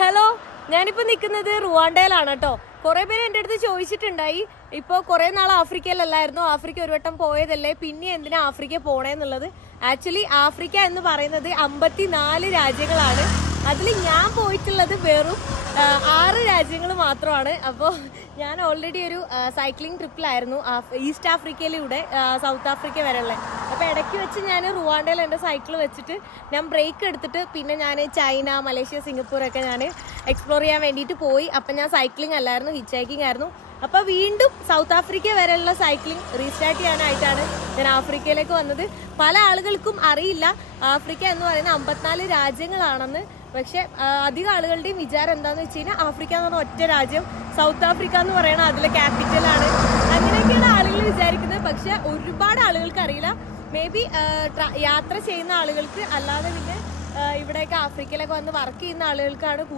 Hello, ഞാനിപ്പോൾ നിൽക്കുന്നത് റുവാണ്ടയിലാണ് കേട്ടോ. കുറേ പേര് എൻ്റെ അടുത്ത് ചോദിച്ചിട്ടുണ്ടായി, ഇപ്പോൾ കുറേ നാൾ ആഫ്രിക്കയിലല്ലായിരുന്നു, ആഫ്രിക്ക ഒരു വട്ടം പോയതല്ലേ, പിന്നെ എന്തിനാ ആഫ്രിക്ക പോണേന്നുള്ളത്. ആക്ച്വലി ആഫ്രിക്ക എന്ന് പറയുന്നത് 54 രാജ്യങ്ങളാണ്. അതിൽ ഞാൻ പോയിട്ടുള്ളത് വെറും 6 രാജ്യങ്ങൾ മാത്രമാണ്. അപ്പോൾ ഞാൻ ഓൾറെഡി ഒരു സൈക്ലിംഗ് ട്രിപ്പിലായിരുന്നു ഈസ്റ്റ് ആഫ്രിക്കയിലൂടെ സൗത്ത് ആഫ്രിക്ക വരെയുള്ള. അപ്പോൾ ഇടയ്ക്ക് വെച്ച് ഞാൻ റുവാണ്ടയിൽ എൻ്റെ സൈക്കിൾ വെച്ചിട്ട് ഞാൻ ബ്രേക്ക് എടുത്തിട്ട് പിന്നെ ഞാൻ ചൈന, മലേഷ്യ, സിംഗപ്പൂരൊക്കെ ഞാൻ എക്സ്പ്ലോർ ചെയ്യാൻ വേണ്ടിയിട്ട് പോയി. അപ്പം ഞാൻ സൈക്ലിംഗ് അല്ലായിരുന്നു, ഹിച്ച് ഹൈക്കിംഗ് ആയിരുന്നു. അപ്പോൾ വീണ്ടും സൗത്ത് ആഫ്രിക്ക വരെയുള്ള സൈക്ലിംഗ് റീസ്റ്റാർട്ട് ചെയ്യാനായിട്ടാണ് ഞാൻ ആഫ്രിക്കയിലേക്ക് വന്നത്. പല ആളുകൾക്കും അറിയില്ല ആഫ്രിക്ക എന്ന് പറയുന്ന 54 രാജ്യങ്ങളാണെന്ന്. പക്ഷെ അധികം ആളുകളുടെയും വിചാരം എന്താണെന്ന് വെച്ച് കഴിഞ്ഞാൽ ആഫ്രിക്ക എന്ന് പറഞ്ഞ ഒറ്റ രാജ്യം, സൗത്ത് ആഫ്രിക്ക എന്ന് പറയുന്നത് അതിലെ ക്യാപിറ്റലാണ്, അങ്ങനെയൊക്കെയാണ് ആളുകൾ വിചാരിക്കുന്നത്. പക്ഷെ ഒരുപാട് ആളുകൾക്ക് അറിയില്ല. മേ ബി യാത്ര ചെയ്യുന്ന ആളുകൾക്ക്, അല്ലാതെ പിന്നെ ഇവിടെയൊക്കെ ആഫ്രിക്കയിലൊക്കെ വന്ന് വർക്ക് ചെയ്യുന്ന ആളുകൾക്കാണ്